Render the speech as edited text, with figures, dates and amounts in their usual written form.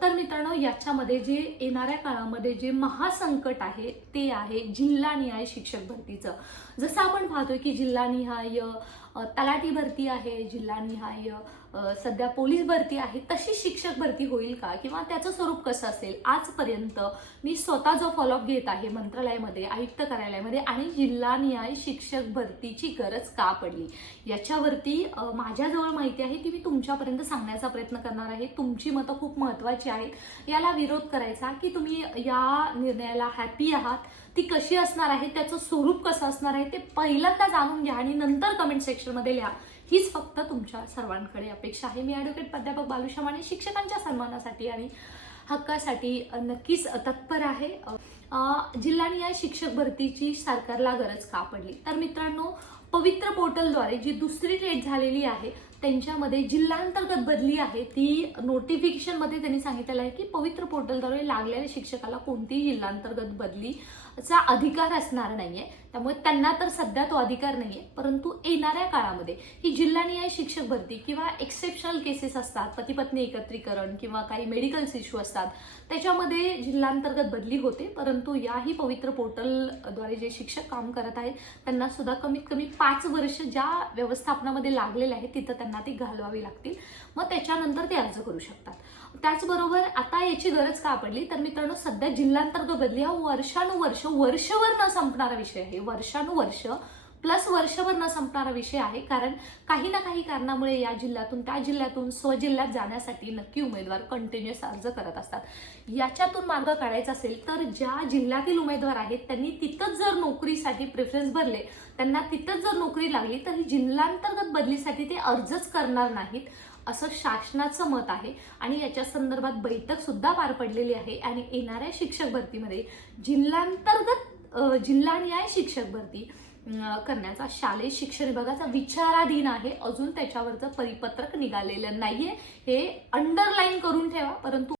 तर मित्रांनो, याच्यामध्ये जे येणाऱ्या काळामध्ये जे महासंकट आहे ते आहे जिल्हानिहाय शिक्षक भरतीचं. जसं आपण पाहतोय की जिल्हानिहाय तलाठी भरती आहे, जिल्हानिहाय सध्या पोलीस भरती आहे, तशी शिक्षक भरती होईल का किंवा त्याचं स्वरूप कसं असेल? आजपर्यंत मी स्वतः जो फॉलोअप घेत आहे मंत्रालयामध्ये, आयुक्त कार्यालयामध्ये, आणि जिल्हानिहाय शिक्षक भरतीची गरज का पडली याच्यावरती माझ्याजवळ माहिती आहे ती मी तुमच्यापर्यंत सांगण्याचा प्रयत्न करणार आहे. तुमची मतं खूप महत्त्वाची आहेत. याला विरोध करायचा की तुम्ही या निर्णयाला हॅपी आहात, ती कशी असणार आहे, त्याचं स्वरूप कसं असणार आहे ते पहिल्यांदा जाणून घ्या आणि नंतर कमेंट सेक्शनमध्ये लिहा. हीच फक्त तुमच्या सर्वांकडे अपेक्षा आहे. मी ॲडव्होकेट प्राध्यापक बालुशा माने शिक्षकांच्या सन्मानासाठी आणि हक्कासाठी नक्कीच तत्पर आहे. जिल्हानिहाय शिक्षक भरतीची सरकारला गरज का पडली? तर मित्रांनो, पवित्र पोर्टलद्वारे जी दुसरी डेट झालेली आहे त्यांच्यामध्ये जिल्हांतर्गत बदली आहे. ती नोटिफिकेशनमध्ये त्यांनी सांगितलेलं आहे की पवित्र पोर्टलद्वारे लागलेल्या शिक्षकाला कोणतीही जिल्हांतर्गत बदलीचा अधिकार असणार नाहीये. त्यामुळे त्यांना तर सध्या तो अधिकार नाहीये, परंतु येणाऱ्या काळामध्ये ही जिल्हानिहाय शिक्षक भरती किंवा एक्सेप्शनल केसेस असतात, पती पत्नी एकत्रीकरण किंवा काही मेडिकल्स इश्यू असतात, त्याच्यामध्ये जिल्हांतर्गत बदली होते. परंतु याही पवित्र पोर्टलद्वारे जे शिक्षक काम करत आहेत त्यांना सुद्धा कमीत कमी 5 वर्ष ज्या व्यवस्थापनामध्ये लागलेले आहेत तिथं त्यांना ती घालवावी लागतील. मग त्याच्यानंतर ते अर्ज करू शकतात. त्याचबरोबर आता याची गरज का पडली? तर मित्रांनो, सध्या जिल्हांतर्गत बदली हा वर्षानुवर्ष न संपणारा विषय आहे. वर्षानुवर्ष प्लस वर्षभर न संपणारा विषय आहे. कारण काही ना काही कारणामुळे या जिल्ह्यातून त्या जिल्ह्यातून स्वजिल्ह्यात जाण्यासाठी नक्की उमेदवार कंटिन्युअस अर्ज करत असतात. याच्यातून मार्ग काढायचा असेल तर ज्या जिल्ह्यातील उमेदवार आहेत त्यांनी तिथंच जर नोकरीसाठी प्रेफरन्स भरले, त्यांना तिथंच जर नोकरी लागली तर जिल्हांतर्गत बदलीसाठी ते अर्जच करणार नाहीत असं शासनाचं मत आहे. आणि याच्या संदर्भात बैठक सुद्धा पार पडलेली आहे. आणि येणाऱ्या शिक्षक भरतीमध्ये जिल्हानिहाय शिक्षक भरती करण्याचा शालेय शिक्षण विभागाचा विचाराधीन आहे. अजून त्याच्यावरचं परिपत्रक निघालेलं नाहीये, हे अंडरलाईन करून ठेवा. परंतु